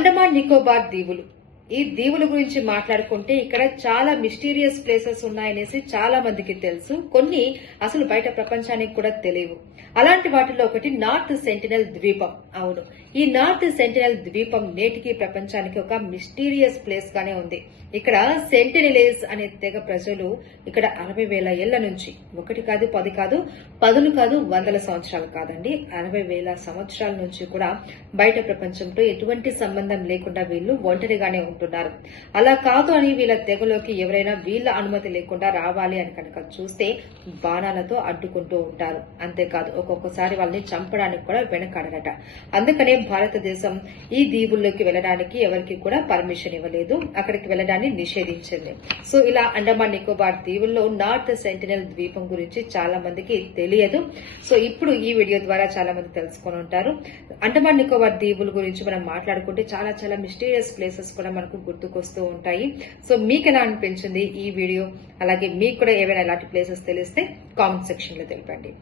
అండమాన్ నికోబార్ దీవులు. ఈ దీవుల గురించి మాట్లాడుకుంటే ఇక్కడ చాలా మిస్టీరియస్ ప్లేసెస్ ఉన్నాయనేసి చాలా మందికి తెలుసు. కొన్ని అసలు బయట ప్రపంచానికి కూడా తెలియవు. అలాంటి వాటిలో ఒకటి నార్త్ సెంటినల్ ద్వీపం. అవును, ఈ నార్త్ సెంటినల్ ద్వీపం నేటికి ప్రపంచానికి ఒక మిస్టీరియస్ ప్లేస్ గానే ఉంది. ఇక్కడ సెంటినెలేస్ అనే తెగ ప్రజలు ఇక్కడ 60,000 ఏళ్ల నుంచి, ఒకటి కాదు, 10 కాదు, 10 కాదు, 100 సంవత్సరాలు కాదండి, 60,000 సంవత్సరాల నుంచి కూడా బయట ప్రపంచంతో ఎటువంటి సంబంధం లేకుండా వీళ్ళు ఒంటరిగానే ఉంటున్నారు. అలా కాదు అని వీళ్ళ తెగలోకి ఎవరైనా వీళ్ళ అనుమతి లేకుండా రావాలి అని కనుక చూస్తే బాణాలతో అడ్డుకుంటూ ఉంటారు. అంతేకాదు ఒక్కొక్కసారి వాళ్ళని చంపడానికి కూడా వెనకాడరట. అందుకనే భారతదేశం ఈ దీవుల్లోకి వెళ్లడానికి ఎవరికి కూడా పర్మిషన్ ఇవ్వలేదు, అక్కడికి వెళ్లడాన్ని నిషేధించింది. సో ఇలా అండమాన్ నికోబార్ దీవుల్లో నార్త్ సెంటినల్ ద్వీపం గురించి చాలా మందికి తెలియదు. సో ఇప్పుడు ఈ వీడియో ద్వారా చాలా మంది తెలుసుకొని ఉంటారు. అండమాన్ నికోబార్ దీవుల గురించి మనం మాట్లాడుకుంటే చాలా చాలా మిస్టీరియస్ ప్లేసెస్ కూడా మనకు గుర్తుకొస్తూ ఉంటాయి. సో మీకు ఎలా అనిపించింది ఈ వీడియో? అలాగే మీకు కూడా ఏవైనా ఇలాంటి ప్లేసెస్ తెలిస్తే కామెంట్ సెక్షన్ లో తెలపండి.